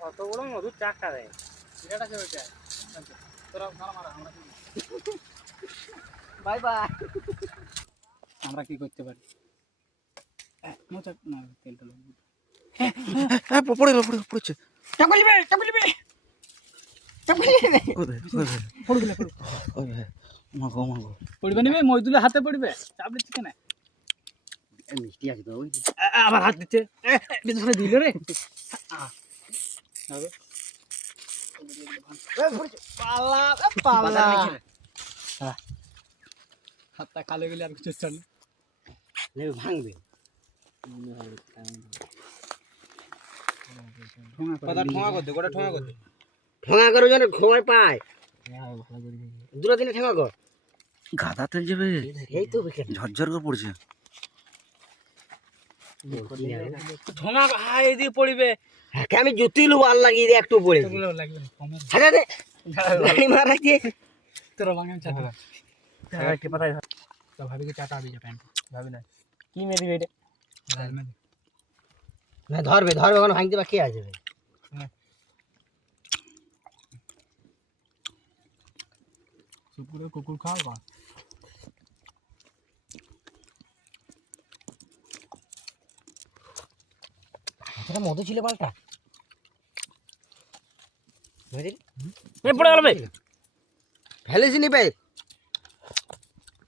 কত বড় মধুর চাকটা দেয় বাই বাই। আমরা কি করতে পারি? পড়বে নিবে মইদুলে হাতে পড়বে চাপ দিচ্ছে কেন? মিষ্টি আছে তো আবার হাত দিচ্ছে দিল রে। হাতটা কালো গেলে আর কিছু ভাঙবে। ঠোঙা করো যেন খোয়াই পায় দুটো দিনে ঠেঙা কর গাদা তেল যাবে। এই তো ঝরঝর করে পড়ছে ঠোঙা এদিকে পড়বে। আমি জুতি লু ভাল লাগিয়ে দিয়ে একটু পড়ে ভাবি চাটা আবি যাবে ভাবি না কি মেয়ে দিবে না ধরবে ধরবে ওখানে ভাঙতে বা কে আসবে? কুকুর খাওয়া মধু ছিল পাল্টা পড়ে গেল ফেলেছি নি ভাই।